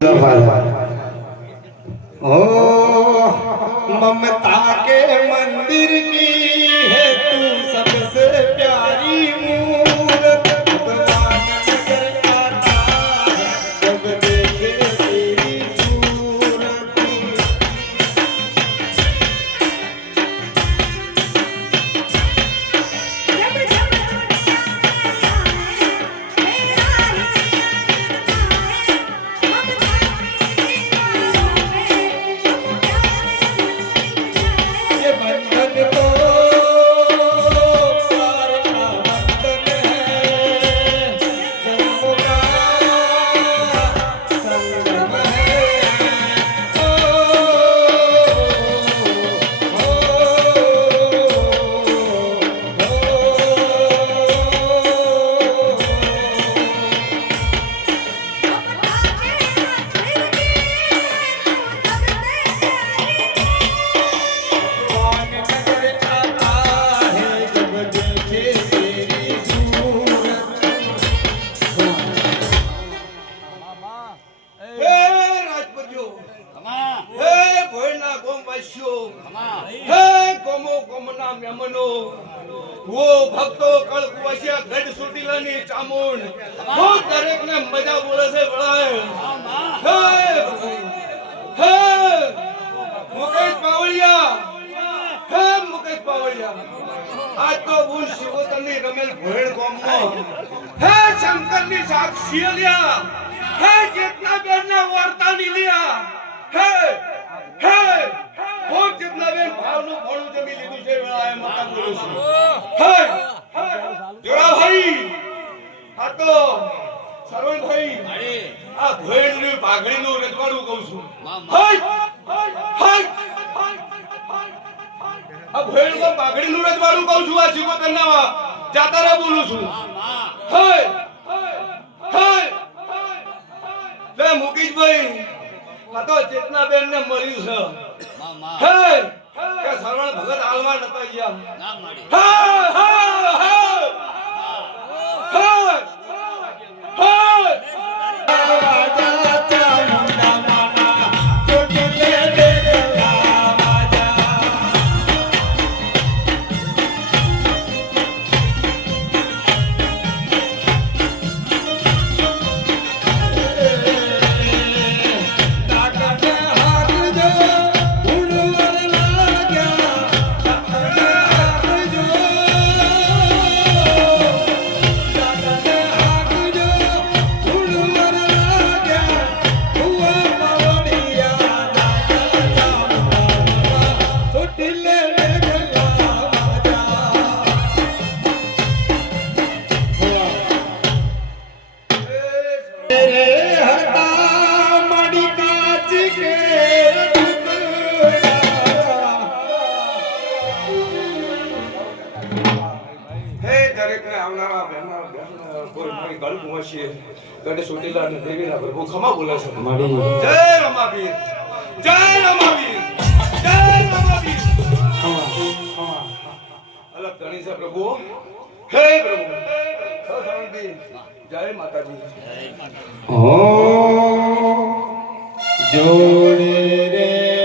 ओ ममता के मंदिर की है तू सबसे प्यारी मूरत भगवान नजर आता है जब देखे तेरी सूरत वो भक्तो कलकुवशिया गढ़ सुटीलानी चामुंड वो दरेक ने मजा बोले से बड़ा है मुकेश पावड़िया आज तो बुन शिवतनी रमेल भोड़ गोमो है शंकर नी साक्षी लिया है जितना बेरने वार्ता नी लिया है वो जितना बेर भावनु भोड़ू जमी लीधु छे वेला है मता बोलो છું હે જોડા ભાઈ આ તો સરવણ ભાઈ આ ભોળની પાઘડીનું રજવાડું કહું છું હે આ ભોળનો પાઘડીનું રજવાડું કહું છું આ શિકોતરના જાતારા બોલું છું હે લે મુકેશ ભાઈ આ તો ચેતના બેન ને મળ્યું છે હે કે સરવણ ભગત આલવા નતા ગયા ના મળી ગઢ સુટીલા ને દેવીના પ્રભુ ખમા બોલે છે જય રમાવીર જય રમાવીર જય રમાવીર અલગ ધણી છે પ્રભુ હે પ્રભુ સરવણજી જય માતાજી ઓ જોડે રે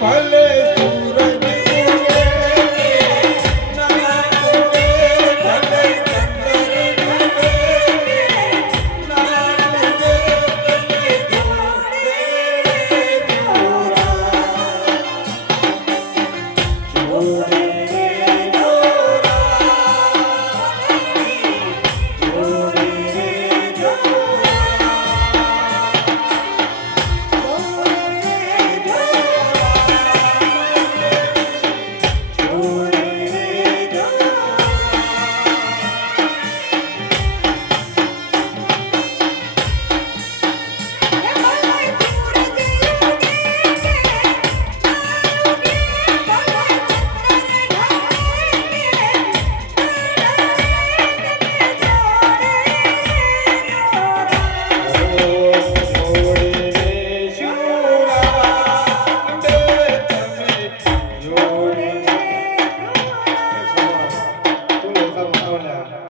ભલે સૂરજ જોડી